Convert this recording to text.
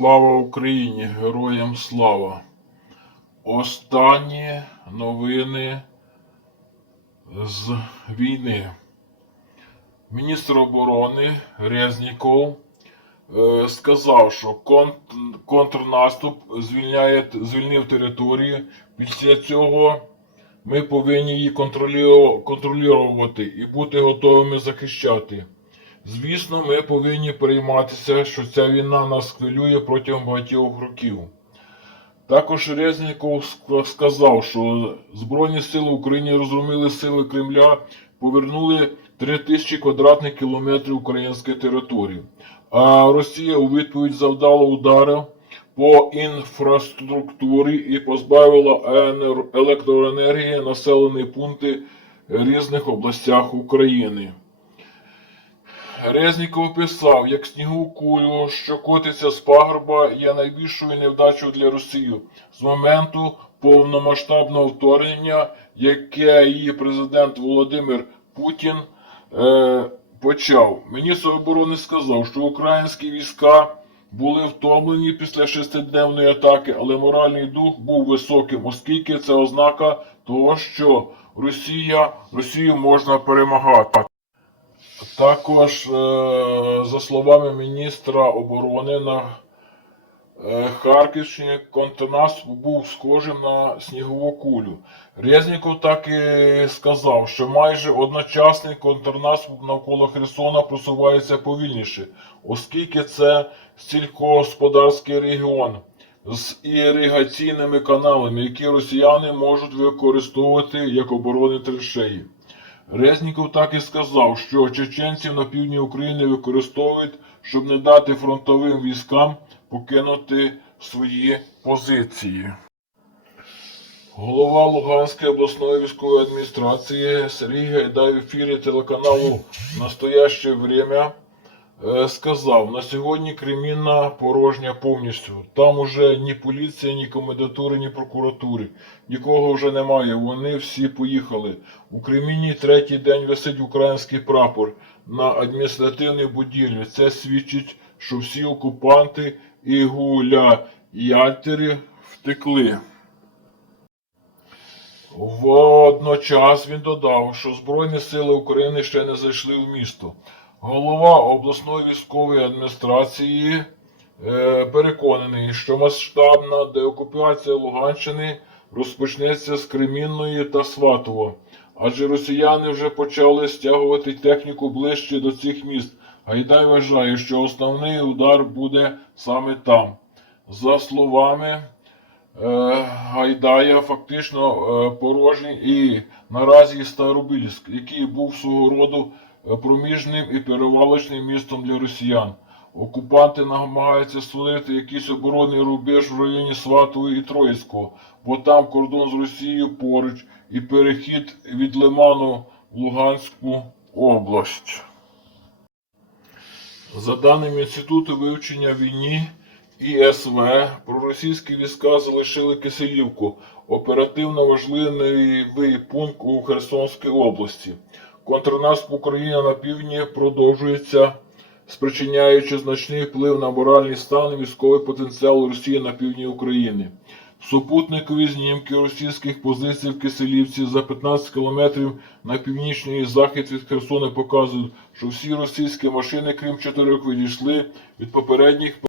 Слава Україні! Героям слава! Останні новини з війни. Міністр оборони Резніков е, сказав, що кон- контрнаступ звільняє, звільнив територію. Після цього ми повинні її контролювати і бути готовими захищати. Звісно, ми повинні перейматися, що ця війна нас хвилює протягом багатьох років. Також Резніков сказав, що Збройні сили України розгромили сили Кремля, повернули 3000 квадратних кілометрів української території. А Росія у відповідь завдала ударів по інфраструктурі і позбавила електроенергії населені пункти в різних областях України. Резніков писав, як снігу кулю, що котиться з пагорба, є найбільшою невдачею для Росії з моменту повномасштабного вторгнення, яке її президент Володимир Путін е, почав. Міністр оборони сказав, що українські війська були втомлені після шестидневної атаки, але моральний дух був високим, оскільки це ознака того, що Росія, Росію можна перемагати. Також, е, за словами міністра оборони, на е, Харківщині контрнаступ був схожим на снігову кулю. Резніков так і сказав, що майже одночасний контрнаступ навколо Херсона просувається повільніше, оскільки це сільськогосподарський регіон з іригаційними каналами, які росіяни можуть використовувати як оборонні траншеї. Резніков так і сказав, що чеченців на півдні України використовують, щоб не дати фронтовим військам покинути свої позиції. Голова Луганської обласної військової адміністрації Сергій Гайдай в ефірі телеканалу Настояще время сказав, на сьогодні Кремінна порожня повністю. Там уже ні поліція, ні комендатури, ні прокуратури. Нікого вже немає. Вони всі поїхали. У Креміні третій день висить український прапор на адміністративній будівлі. Це свідчить, що всі окупанти і гулятери втекли. Водночас він додав, що Збройні сили України ще не зайшли в місто. Голова обласної військової адміністрації е, переконаний, що масштабна деокупація Луганщини розпочнеться з Кремінної та Сватова, адже росіяни вже почали стягувати техніку ближче до цих міст. Гайдай вважає, що основний удар буде саме там. За словами Е, Гайдая фактично е, порожній і наразі Старобільськ, який був свого роду проміжним і перевалочним містом для росіян. Окупанти намагаються створити якийсь оборонний рубеж в районі Сватової і Троїцького, бо там кордон з Росією поруч і перехід від Лиману в Луганську область. За даними Інституту вивчення війни ІСВ, проросійські війська залишили Киселівку, оперативно важливий пункт у Херсонській області. Контрнаступ України на півдні продовжується, спричиняючи значний вплив на моральний стан і військовий потенціал Росії на півдні України. Супутникові знімки російських позицій в Киселівці за 15 кілометрів на північний захід від Херсона показують, що всі російські машини, крім чотирьох, відійшли від попередніх